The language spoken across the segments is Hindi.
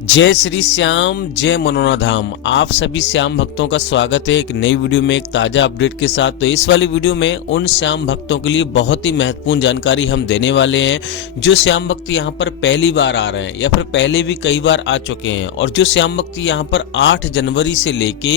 जय श्री श्याम, जय मनोना धाम। आप सभी श्याम भक्तों का स्वागत है एक नई वीडियो में, एक ताजा अपडेट के साथ। तो इस वाली वीडियो में उन श्याम भक्तों के लिए बहुत ही महत्वपूर्ण जानकारी हम देने वाले हैं जो श्याम भक्त यहाँ पर पहली बार आ रहे हैं या फिर पहले भी कई बार आ चुके हैं, और जो श्याम भक्त यहाँ पर 8 जनवरी से लेके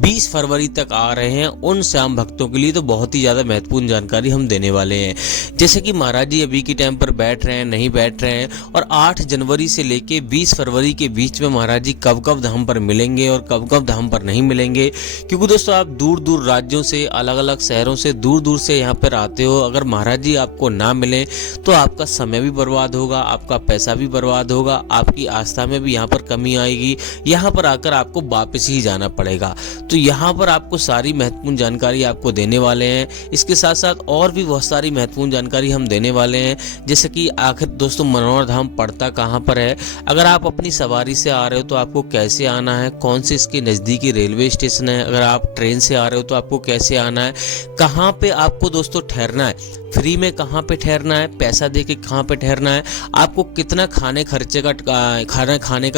20 फरवरी तक आ रहे हैं, उन श्याम भक्तों के लिए तो बहुत ही ज्यादा महत्वपूर्ण जानकारी हम देने वाले हैं। जैसे कि महाराज जी अभी के टाइम पर बैठ रहे हैं, नहीं बैठ रहे हैं, और 8 जनवरी से लेके 20 फरवरी के बीच में महाराज जी कब कब धाम पर मिलेंगे और कब कब धाम पर नहीं मिलेंगे। क्योंकि दोस्तों आप दूर दूर राज्यों से, अलग अलग शहरों से, दूर दूर से यहाँ पर आते हो। अगर महाराज जी आपको ना मिले तो आपका समय भी बर्बाद होगा, आपका पैसा भी बर्बाद होगा, आपकी आस्था में भी यहाँ पर कमी आएगी। यहाँ पर आकर आपको वापस ही जाना पड़ेगा। तो यहाँ पर आपको सारी महत्वपूर्ण जानकारी आपको देने वाले हैं। इसके साथ साथ और भी बहुत सारी महत्वपूर्ण जानकारी हम देने वाले हैं। जैसे कि आखिर दोस्तों मनोहर धाम पड़ता कहाँ पर है, अगर आप अपनी सवारी से आ रहे हो तो आपको कैसे आना है, कौन से इसके नज़दीकी रेलवे स्टेशन है, अगर आप ट्रेन से आ रहे हो तो आपको कैसे आना है, कहाँ पे आपको दोस्तों ठहरना है, फ्री में कहाँ पे ठहरना है, पैसा दे के कहाँ पे ठहरना है, आपको कितना खाने का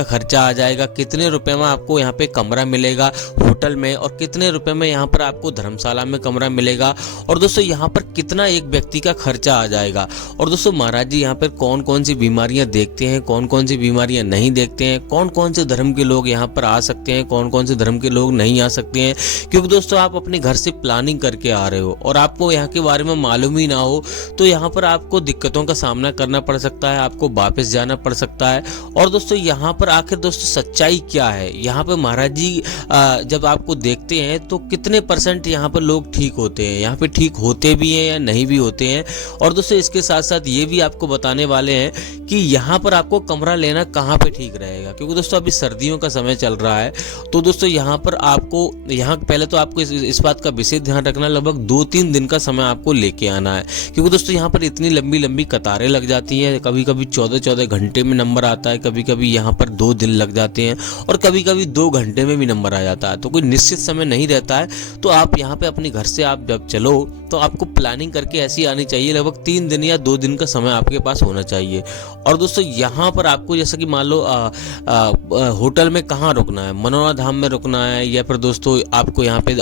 खर्चा आ जाएगा, कितने रुपए में आपको यहाँ पे कमरा मिलेगा होटल में, और कितने रुपए में यहाँ पर आपको धर्मशाला में कमरा मिलेगा, और दोस्तों यहाँ पर कितना एक व्यक्ति का खर्चा आ जाएगा। और दोस्तों महाराज जी यहाँ पर कौन कौन सी बीमारियां देखते हैं, कौन कौन सी बीमारियां नहीं देखते हैं, कौन कौन से धर्म के लोग यहाँ पर आ सकते हैं, कौन कौन से धर्म के लोग नहीं आ सकते हैं। क्योंकि दोस्तों आप अपने घर से प्लानिंग करके आ रहे हो और आपको यहाँ के बारे में मालूम ही ना हो, तो यहाँ पर आपको दिक्कतों का सामना करना पड़ सकता है, आपको वापस जाना पड़ सकता है। और दोस्तों यहाँ पर आखिर दोस्तों सच्चाई क्या है, यहाँ पर महाराज जी जब आपको देखते हैं तो कितने % यहाँ पर लोग ठीक होते हैं, यहाँ पे ठीक होते भी हैं या नहीं भी होते हैं। और दोस्तों इसके साथ साथ ये भी आपको बताने वाले हैं कि यहाँ पर आपको कमरा लेना कहाँ पे ठीक रहेगा। क्योंकि दोस्तों अभी सर्दियों का समय चल रहा है, तो दोस्तों यहाँ पर आपको पहले तो आपको इस बात का विशेष ध्यान रखना, लगभग 2-3 दिन का समय आपको लेके आना है। क्योंकि दोस्तों यहाँ पर इतनी लंबी लंबी कतारें लग जाती हैं, कभी कभी 14-14 घंटे में नंबर आता है, कभी कभी यहाँ पर 2 दिन लग जाते हैं, और कभी कभी 2 घंटे में भी नंबर आ जाता है। तो कोई निश्चित समय नहीं रहता है। तो आप यहाँ पे अपने घर से आप जब चलो तो आपको प्लानिंग करके ऐसी आनी चाहिए, लगभग 3 दिन या 2 दिन का समय आपके पास होना चाहिए। और दोस्तों यहाँ पर आपको जैसे कि मान लो होटल में कहाँ रुकना है, मनोरा धाम में रुकना है, या फिर दोस्तों आपको यहाँ पे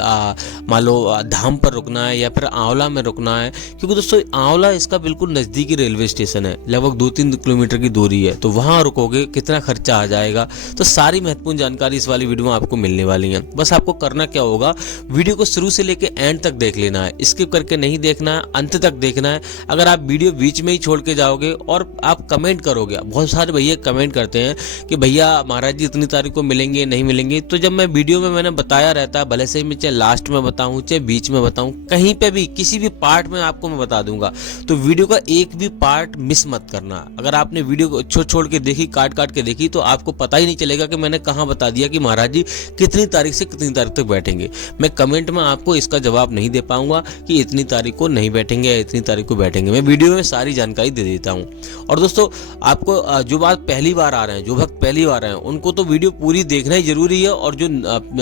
मान लो धाम पर रुकना है, या फिर आंवला में रुकना है। क्योंकि दोस्तों आंवला इसका बिल्कुल नज़दीकी रेलवे स्टेशन है, लगभग 2-3 किलोमीटर की दूरी है। तो वहाँ रुकोगे, कितना खर्चा आ जाएगा, तो सारी महत्वपूर्ण जानकारी इस वाली वीडियो में आपको मिलने वाली है। बस आपको करना क्या होगा, वीडियो को शुरू से लेकर एंड तक देख लेना है, स्किप करके नहीं देखना है, अंत तक देखना है। अगर आप वीडियो बीच में ही छोड़ के जाओगे और आप कमेंट करोगे, बहुत सारे भैया कमेंट करते हैं कि भैया महाराज जी इतनी तारीख को मिलेंगे नहीं मिलेंगे। तो जब मैं वीडियो में मैंने बताया रहता है, भले से मैं चाहे लास्ट में बताऊं चाहे बीच में बताऊं, कहीं पे भी किसी भी पार्ट में आपको मैं बता दूंगा। तो वीडियो का एक भी पार्ट मिस मत करना। अगर आपने वीडियो को छोड़ के देखी, काट के देखी, तो आपको पता ही नहीं चलेगा कि मैंने कहाँ बता दिया कि महाराज जी कितनी तारीख से कितनी तारीख तक बैठेंगे। मैं कमेंट में आपको इसका जवाब नहीं दे पाऊंगा कि इतनी तारीख को नहीं बैठेंगे या इतनी तारीख को बैठेंगे। मैं वीडियो में सारी जानकारी दे देता हूँ। और दोस्तों आपको जो बात पहली बार आ रहे हैं, जो भक्त पहली बार आए हैं, उनको तो वीडियो पूरी देखना ही जरूरी है, और जो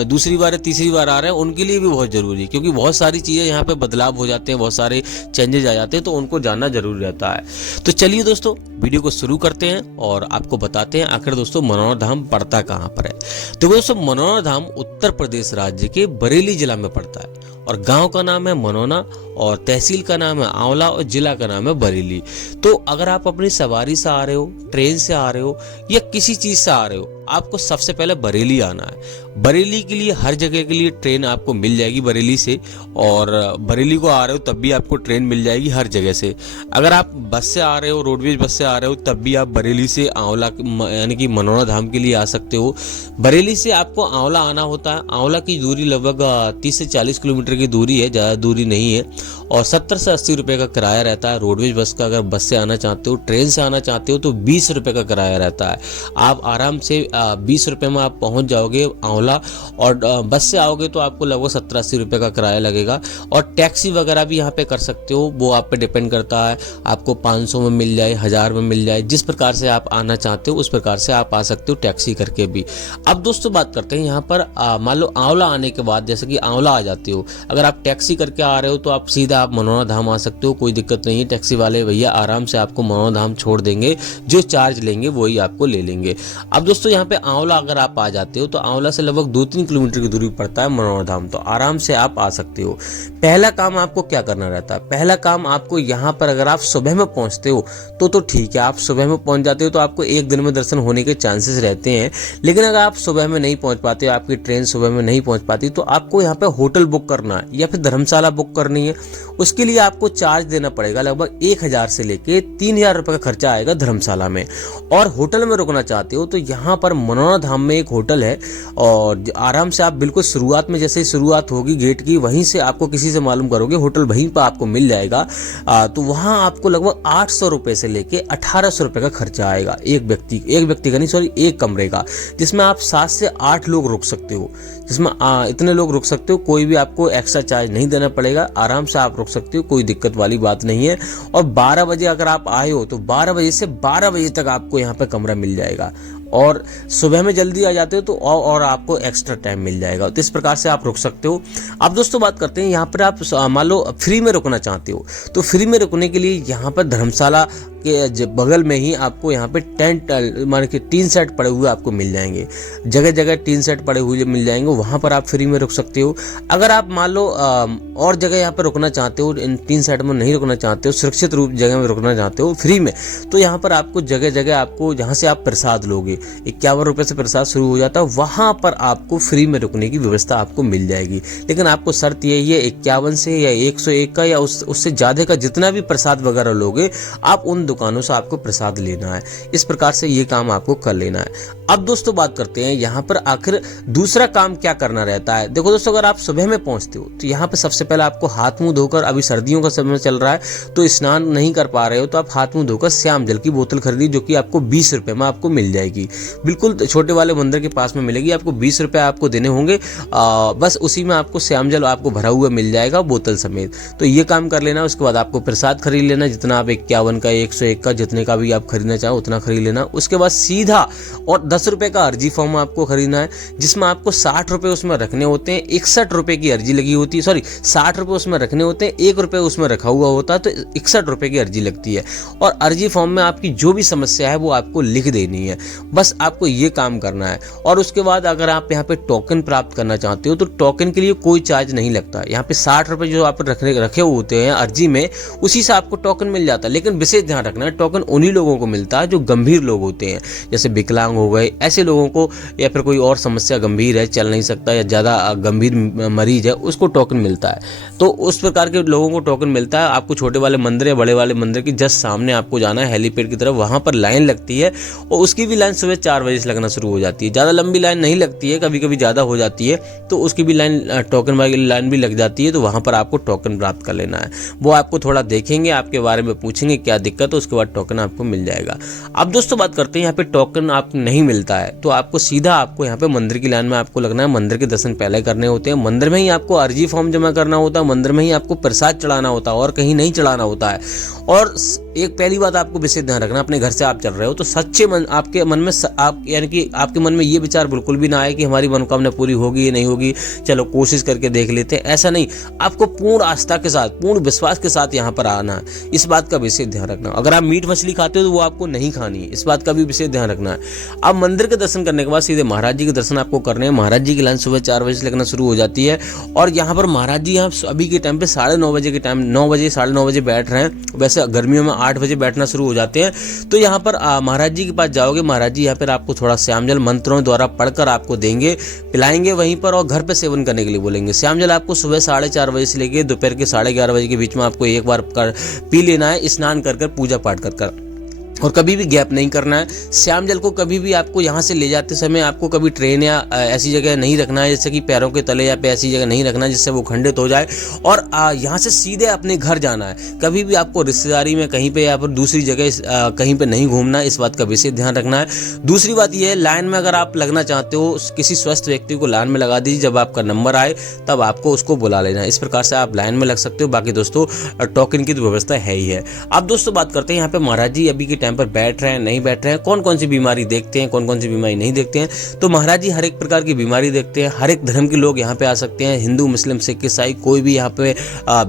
दूसरी बार या तीसरी बार आ रहे हैं उनके लिए भी बहुत जरूरी है। क्योंकि बहुत सारी चीजें यहाँ पे बदलाव हो जाते हैं, बहुत सारे चेंजेस आ जाते हैं, तो उनको जानना जरूरी रहता है। तो चलिए दोस्तों वीडियो को शुरू करते हैं और आपको बताते हैं आखिर दोस्तों मनोहर धाम पड़ता कहाँ पर है। तो दोस्तों मनोहर धाम उत्तर प्रदेश राज्य के बरेली जिला में पड़ता है, और गांव का नाम है मनोना, और तहसील का नाम है आंवला, और जिला का नाम है बरेली। तो अगर आप अपनी सवारी से आ रहे हो, ट्रेन से आ रहे हो, या किसी चीज से आ रहे हो, आपको सबसे पहले बरेली आना है। बरेली के लिए हर जगह के लिए ट्रेन आपको मिल जाएगी बरेली से, और बरेली को आ रहे हो तब भी आपको ट्रेन मिल जाएगी हर जगह से। अगर आप बस से आ रहे हो, रोडवेज बस से आ रहे हो, तब भी आप बरेली से आंवला यानी कि मनोरा धाम के लिए आ सकते हो। बरेली से आपको आंवला आना होता है। आंवला की दूरी लगभग 30 से 40 किलोमीटर की दूरी है, ज़्यादा दूरी नहीं है, और 70 से 80 रुपये का किराया रहता है रोडवेज बस का। अगर बस से आना चाहते हो, ट्रेन से आना चाहते हो, तो 20 रुपये का किराया रहता है। आप आराम से 20 रुपये में आप पहुंच जाओगे आंवला, और बस से आओगे तो आपको लगभग 70-80 रुपये का किराया लगेगा। और टैक्सी वगैरह भी यहाँ पे कर सकते हो, वो आप पे डिपेंड करता है, आपको 500 में मिल जाए, 1000 में मिल जाए, जिस प्रकार से आप आना चाहते हो उस प्रकार से आप आ सकते हो टैक्सी करके भी। अब दोस्तों बात करते हैं यहाँ पर मान लो आंवला आने के बाद, जैसे कि आंवला आ जाते हो, अगर आप टैक्सी करके आ रहे हो तो आप सीधा आप मनोरा धाम आ सकते हो, कोई दिक्कत नहीं है। टैक्सी वाले भैया आराम से आपको मनोरा धाम छोड़ देंगे, जो चार्ज लेंगे वही आपको ले लेंगे। अब दोस्तों यहाँ पे आंवला अगर आप आ जाते हो तो आंवला से लगभग 2-3 किलोमीटर की दूरी पड़ता है मनोरा धाम, तो आराम से आप आ सकते हो। पहला काम आपको क्या करना रहता है, पहला काम आपको यहाँ पर अगर आप सुबह में पहुँचते हो तो ठीक है, आप सुबह में पहुँच जाते हो तो आपको एक दिन में दर्शन होने के चांसेस रहते हैं। लेकिन अगर आप सुबह में नहीं पहुँच पाते हो, आपकी ट्रेन सुबह में नहीं पहुँच पाती, तो आपको यहाँ पे होटल बुक करना है या फिर धर्मशाला बुक करनी है। उसके लिए आपको चार्ज देना पड़ेगा, लगभग 1000 से लेके 3000 रुपये का खर्चा आएगा धर्मशाला में। और होटल में रुकना चाहते हो तो यहाँ पर मनोरा धाम में एक होटल है, और आराम से आप बिल्कुल शुरुआत में जैसे ही शुरुआत होगी गेट की, वहीं से आपको किसी से मालूम करोगे होटल वहीं पर आपको मिल जाएगा। तो वहाँ आपको लगभग 800 रुपये से लेके 1800 रुपये का खर्चा आएगा एक व्यक्ति का नहीं, सॉरी, एक कमरे का, जिसमें आप 7 से 8 लोग रुक सकते हो, जिसमें इतने लोग रुक सकते हो। कोई भी आपको एक्स्ट्रा चार्ज नहीं देना पड़ेगा, आराम से आप रुक सकते हो, कोई दिक्कत वाली बात नहीं है। और 12 बजे अगर आप आए हो तो 12 बजे से 12 बजे तक आपको यहाँ पे कमरा मिल जाएगा, और सुबह में जल्दी आ जाते हो तो और आपको एक्स्ट्रा टाइम मिल जाएगा। तो इस प्रकार से आप रुक सकते हो। अब दोस्तों बात करते हैं यहाँ पर आप मान लो फ्री में रुकना चाहते हो, तो फ्री में रुकने के लिए यहाँ पर धर्मशाला के बगल में ही आपको यहाँ पे टेंट मान के टीन सेट पड़े हुए आपको मिल जाएंगे, जगह जगह टीन सेट पड़े हुए मिल जाएंगे, वहाँ पर आप फ्री में रुक सकते हो। अगर आप मान लो और जगह यहाँ पर रुकना चाहते हो, इन टीन सेट में नहीं रुकना चाहते हो, सुरक्षित रूप जगह में रुकना चाहते हो फ्री में, तो यहाँ पर आपको जगह जगह आपको जहाँ से आप प्रसाद लोगे 51 रुपये से प्रसाद शुरू हो जाता है, वहाँ पर आपको फ्री में रुकने की व्यवस्था आपको मिल जाएगी। लेकिन आपको शर्त यही है 51 से या 101 का या उससे ज़्यादा का जितना भी प्रसाद वगैरह लोगे, आप उन दुकानों से आपको प्रसाद लेना है। इस प्रकार से ये काम आपको कर लेना है। अब दोस्तों बात करते हैं यहाँ पर आखिर दूसरा काम क्या करना रहता है। देखो दोस्तों, अगर आप सुबह में पहुँचते हो तो यहाँ पे सबसे पहले आपको हाथ मुंह धोकर, अभी सर्दियों का समय चल रहा है तो स्नान नहीं कर पा रहे हो, तो आप हाथ मुंह धोकर श्याम जल की बोतल खरीदी, जो कि आपको 20 रुपये में आपको मिल जाएगी। बिल्कुल छोटे वाले मंदिर के पास में मिलेगी, आपको 20 रुपये आपको देने होंगे, बस उसी में आपको श्याम जल आपको भरा हुआ मिल जाएगा बोतल समेत। तो ये काम कर लेना। उसके बाद आपको प्रसाद खरीद लेना, जितना आप 51 का 101 का जितने का भी आप खरीदना चाहो उतना खरीद लेना। उसके बाद सीधा और 10 रुपये का अर्जी फॉर्म आपको खरीदना है, जिसमें आपको 60 रुपये उसमें रखने होते हैं। 61 रुपये की अर्जी लगी होती है, सॉरी 60 रुपये उसमें रखने होते हैं, 1 रुपये उसमें रखा हुआ होता है, तो 61 रुपये की अर्जी लगती है। और अर्जी फॉर्म में आपकी जो भी समस्या है वो आपको लिख देनी है, बस आपको ये काम करना है। और उसके बाद अगर आप यहाँ पे टोकन प्राप्त करना चाहते हो तो टोकन के लिए कोई चार्ज नहीं लगता। यहाँ पे 60 रुपये जो आप रखे होते हैं अर्जी में, उसी से आपको टोकन मिल जाता है। लेकिन विशेष ध्यान रखना है, टोकन उन्हीं लोगों को मिलता है जो गंभीर लोग होते हैं, जैसे विकलांग हो गए, ऐसे लोगों को, या फिर कोई और समस्या गंभीर है, चल नहीं सकता या ज़्यादा गंभीर मरीज है, उसको टोकन मिलता है। तो उस प्रकार के लोगों को टोकन मिलता है। आपको छोटे वाले मंदिर या बड़े वाले मंदिर की जस्ट सामने आपको जाना है, हेलीपैड की तरफ, वहाँ पर लाइन लगती है, और उसकी भी लाइन सुबह 4 बजे से लगना शुरू हो जाती है। ज़्यादा लंबी लाइन नहीं लगती है, कभी कभी ज़्यादा हो जाती है, तो उसकी भी लाइन, टोकन वाली लाइन भी लग जाती है, तो वहाँ पर आपको टोकन प्राप्त कर लेना है। वो आपको थोड़ा देखेंगे, आपके बारे में पूछेंगे क्या दिक्कत है, उसके बाद टोकन आपको मिल जाएगा। अब दोस्तों बात करते हैं, यहाँ पे टोकन आपको नहीं मिलता है तो आपको सीधा आपको यहाँ पे मंदिर की लाइन में आपको लगना है। मंदिर के दर्शन पहले करने होते हैं, मंदिर में ही आपको अर्जी फॉर्म जमा करना होता है, मंदिर में ही आपको प्रसाद चढ़ाना होता है, और कहीं नहीं चढ़ाना होता है। और एक पहली बात आपको विशेष ध्यान रखना, अपने घर से आप चल रहे हो तो सच्चे मन आपके मन में, आप यानी कि आपके मन में ये विचार बिल्कुल भी ना आए कि हमारी मनोकामना पूरी होगी या नहीं होगी, चलो कोशिश करके देख लेते हैं, ऐसा नहीं। आपको पूर्ण आस्था के साथ, पूर्ण विश्वास के साथ यहाँ पर आना है, इस बात का विशेष ध्यान रखना। अगर आप मीट मछली खाते हो तो वो आपको नहीं खानी है, इस बात का भी विशेष ध्यान रखना है। अब मंदिर के दर्शन करने के बाद सीधे महाराज जी के दर्शन आपको करने हैं। महाराज जी की लाइन सुबह 4 बजे से लगना शुरू हो जाती है, और यहाँ पर महाराज जी यहाँ अभी के टाइम पे 9:30 बजे के टाइम, 9 बजे 9:30 बजे बैठ रहे हैं। वैसे गर्मियों में 8 बजे बैठना शुरू हो जाते हैं। तो यहाँ पर महाराज जी के पास जाओगे, महाराज जी यहाँ पर आपको थोड़ा श्याम जल मंत्रों द्वारा पढ़कर आपको देंगे, पिलाएंगे वहीं पर, और घर पे सेवन करने के लिए बोलेंगे। श्याम जल आपको सुबह 4:30 बजे से लेकर दोपहर के 11:30 बजे के बीच में आपको एक बार पी लेना है, स्नान कर पूजा पाठ कर, और कभी भी गैप नहीं करना है। श्याम जल को कभी भी आपको यहाँ से ले जाते समय आपको कभी ट्रेन या ऐसी जगह नहीं रखना है, जैसे कि पैरों के तले या पे ऐसी जगह नहीं रखना है जिससे वो खंडित हो जाए, और यहाँ से सीधे अपने घर जाना है। कभी भी आपको रिश्तेदारी में कहीं पे या फिर दूसरी जगह कहीं पे नहीं घूमना है, इस बात का विशेष ध्यान रखना है। दूसरी बात यह है, लाइन में अगर आप लगना चाहते हो, किसी स्वस्थ व्यक्ति को लाइन में लगा दीजिए, जब आपका नंबर आए तब आपको उसको बुला लेना है। इस प्रकार से आप लाइन में लग सकते हो। बाकी दोस्तों टोकन की तो व्यवस्था है ही है। अब दोस्तों बात करते हैं यहाँ पे महाराज जी अभी के टाइम पर बैठ रहे हैं, नहीं बैठ रहे हैं, कौन कौन सी बीमारी देखते हैं, कौन कौन सी बीमारी नहीं देखते हैं। तो महाराज जी हर एक प्रकार की बीमारी देखते हैं, हर एक धर्म के लोग यहाँ पे आ सकते हैं, हिंदू मुस्लिम सिख ईसाई कोई भी यहाँ पे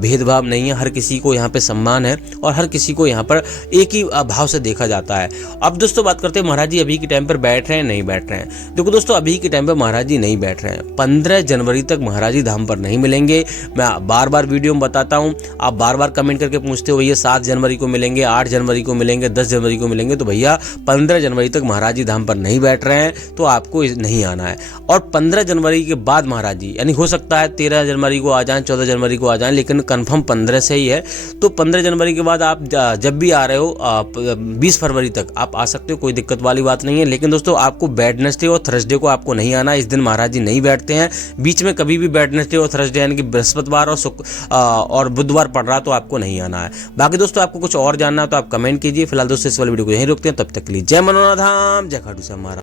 भेदभाव नहीं है, हर किसी को यहाँ पे सम्मान है और हर किसी को यहाँ पर एक ही भाव से देखा जाता है। अब दोस्तों बात करते हैं महाराज जी अभी के टाइम पर बैठ रहे हैं, नहीं बैठ रहे हैं। देखो दोस्तों अभी के टाइम पर महाराज जी नहीं बैठ रहे हैं, 15 जनवरी तक महाराज जी धाम पर नहीं मिलेंगे। मैं बार बार वीडियो में बताता हूँ, आप बार बार कमेंट करके पूछते हो भैया 7 जनवरी को मिलेंगे, 8 जनवरी को मिलेंगे, 10 जनवरी को मिलेंगे। तो भैया 15 जनवरी तक महाराज जी धाम पर नहीं बैठ रहे हैं, तो आपको नहीं आना है। और 15 जनवरी के बाद महाराज जी, यानी हो सकता है 13 जनवरी को आ जाएं, 14 जनवरी को आ जाएं, लेकिन कंफर्म 15 से ही है। तो 15 जनवरी के बाद आप जब भी आ रहे हो 20 फरवरी तक आप आ सकते हो, कोई दिक्कत वाली बात नहीं है। लेकिन दोस्तों आपको वेडनेसडे और थर्सडे को आपको नहीं आना, इस दिन महाराज जी नहीं बैठते हैं। बीच में कभी भी वेडनेसडे और थर्सडे यानी कि बृहस्पतिवार और बुधवार पड़ रहा तो आपको नहीं आना है। बाकी दोस्तों आपको कुछ और जानना है तो आप कमेंट कीजिए। फिलहाल दोस्तों इस वाली वीडियो को यहीं रोकते हैं, तब तक के लिए जय मनोनाथ धाम, जय खाटू श्याम महाराज।